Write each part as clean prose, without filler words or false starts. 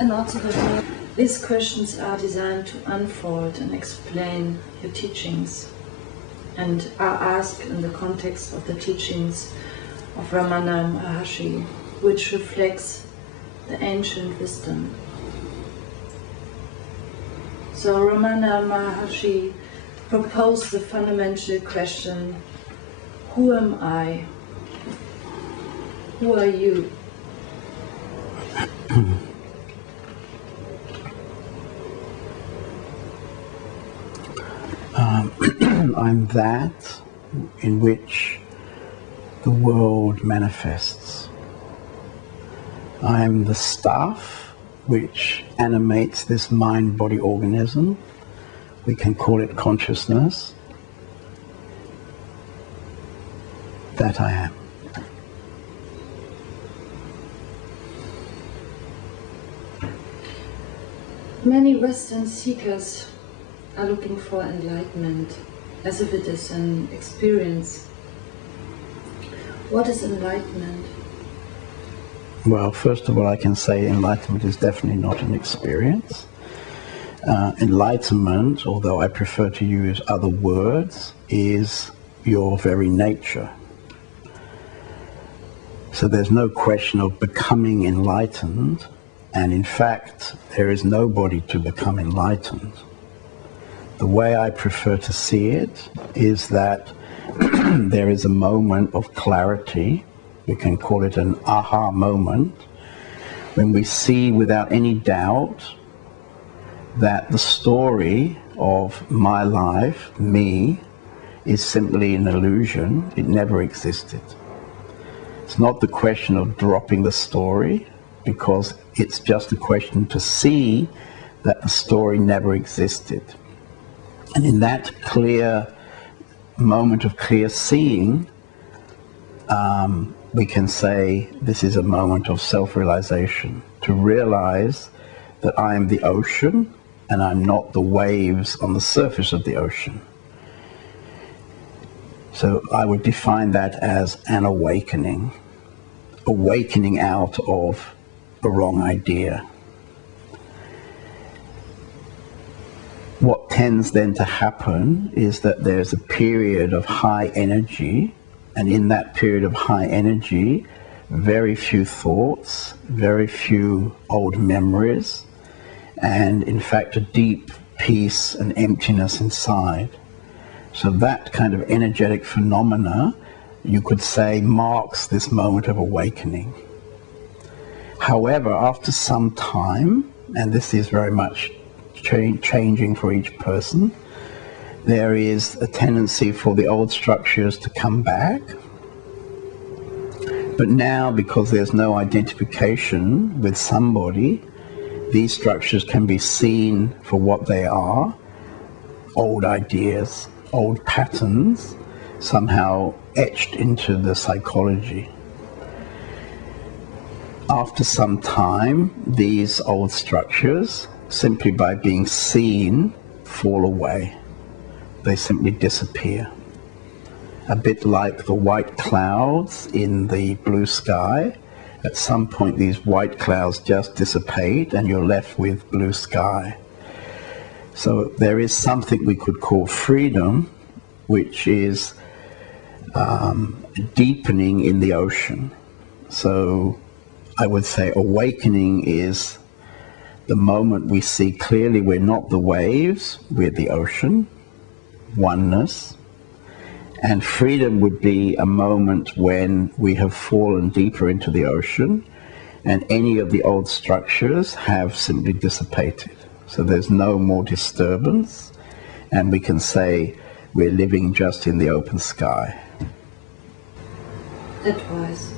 And also these questions are designed to unfold and explain your teachings, and are asked in the context of the teachings of Ramana Maharshi, which reflects the ancient wisdom. So Ramana Maharshi proposed the fundamental question, who am I? Who are you? I'm that in which the world manifests. I am the stuff which animates this mind-body organism. We can call it consciousness. That I am. Many Western seekers are looking for enlightenment, as if it is an experience. What is enlightenment? Well, first of all, I can say enlightenment is definitely not an experience. Enlightenment, although I prefer to use other words, is your very nature. So there's no question of becoming enlightened, and in fact, there is nobody to become enlightened. The way I prefer to see it is that there is a moment of clarity, we can call it an aha moment, when we see without any doubt that the story of my life, me, is simply an illusion. It never existed. It's not the question of dropping the story, because it's just a question to see that the story never existed. And in that clear moment of clear seeing, we can say this is a moment of self-realization, to realize that I am the ocean and I'm not the waves on the surface of the ocean. So I would define that as an awakening out of a wrong idea. What tends then to happen is that there's a period of high energy, and in that period of high energy, very few thoughts, very few old memories, and in fact a deep peace and emptiness inside. So that kind of energetic phenomena, you could say, marks this moment of awakening. However, after some time, and this is very much changing for each person, there is a tendency for the old structures to come back. But now, because there's no identification with somebody, these structures can be seen for what they are, old ideas, old patterns, somehow etched into the psychology. After some time, these old structures, simply by being seen, fall away. They simply disappear. A bit like the white clouds in the blue sky. At some point these white clouds just dissipate and you're left with blue sky. So there is something we could call freedom, which is deepening in the ocean. So I would say awakening is the moment we see clearly we're not the waves, we're the ocean, oneness. And freedom would be a moment when we have fallen deeper into the ocean and any of the old structures have simply dissipated. So there's no more disturbance, and we can say we're living just in the open sky. Advice.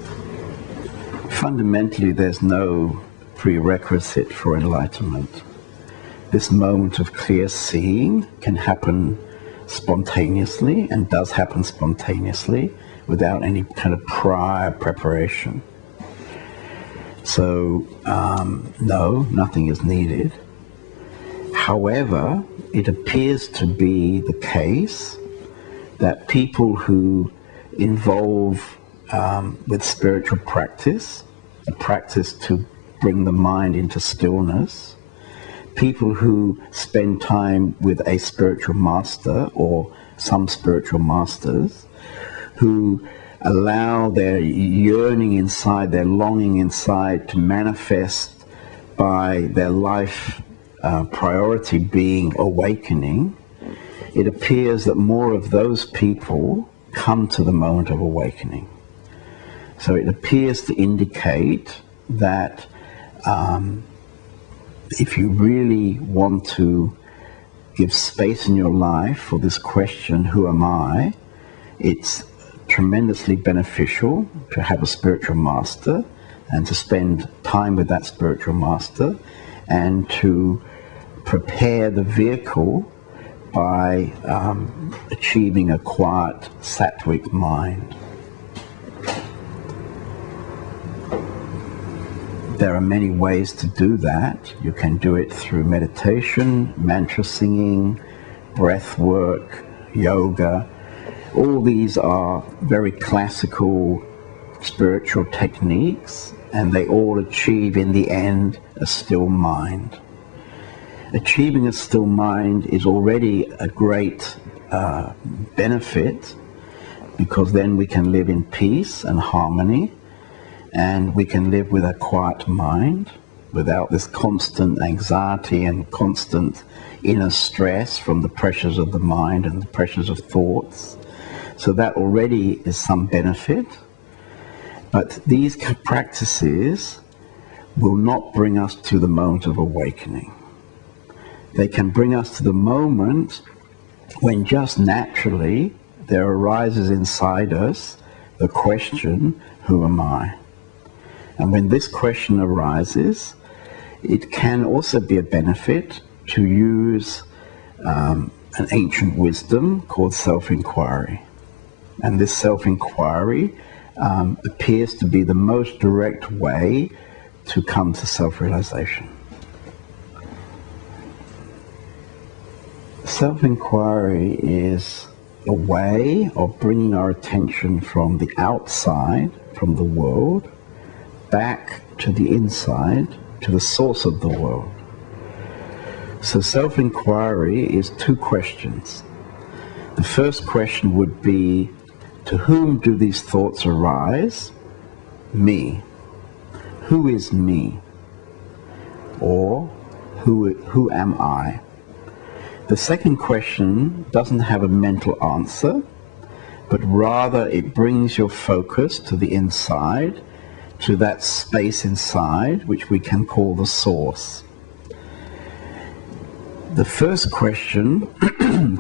Fundamentally, there's no prerequisite for enlightenment. This moment of clear seeing can happen spontaneously, and does happen spontaneously without any kind of prior preparation. So, no, nothing is needed. However, it appears to be the case that people who involve with spiritual practice, a practice to bring the mind into stillness, people who spend time with a spiritual master or some spiritual masters, who allow their yearning inside, their longing inside to manifest by their life priority being awakening, it appears that more of those people come to the moment of awakening. So it appears to indicate that if you really want to give space in your life for this question, who am I, it's tremendously beneficial to have a spiritual master and to spend time with that spiritual master and to prepare the vehicle by achieving a quiet sattvic mind. There are many ways to do that. You can do it through meditation, mantra singing, breath work, yoga. All these are very classical spiritual techniques, and they all achieve in the end a still mind. Achieving a still mind is already a great benefit, because then we can live in peace and harmony, and we can live with a quiet mind without this constant anxiety and constant inner stress from the pressures of the mind and the pressures of thoughts. So that already is some benefit. But these practices will not bring us to the moment of awakening. They can bring us to the moment when just naturally there arises inside us the question, who am I? And when this question arises, it can also be a benefit to use an ancient wisdom called self-inquiry. And this self-inquiry appears to be the most direct way to come to self-realization. Self-inquiry is a way of bringing our attention from the outside, from the world, back to the inside, to the source of the world. So self-inquiry is two questions. The first question would be, to whom do these thoughts arise? Me. Who is me? Or who am I? The second question doesn't have a mental answer, but rather it brings your focus to the inside, to that space inside, which we can call the source. The first question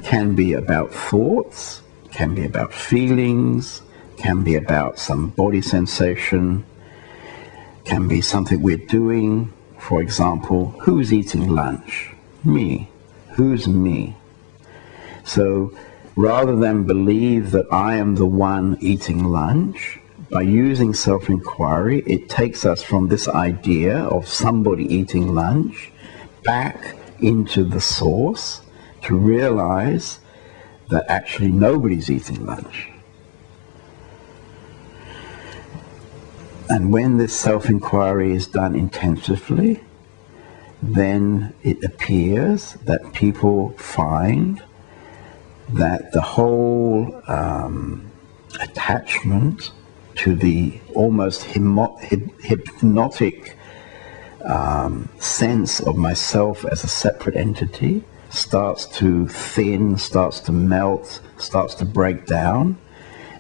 can be about thoughts, can be about feelings, can be about some body sensation, can be something we're doing. For example, who's eating lunch? Me. Who's me? So rather than believe that I am the one eating lunch, by using self-inquiry, it takes us from this idea of somebody eating lunch back into the source to realize that actually nobody's eating lunch. And when this self-inquiry is done intensively, then it appears that people find that the whole attachment to the almost hypnotic sense of myself as a separate entity starts to thin, starts to melt, starts to break down.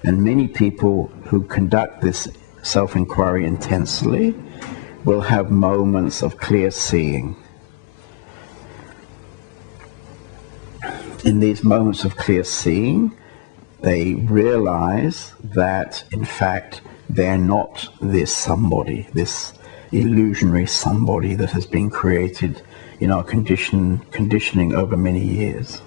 And many people who conduct this self-inquiry intensely will have moments of clear seeing. In these moments of clear seeing, they realize that, in fact, they're not this somebody, this illusionary somebody that has been created in our conditioning over many years.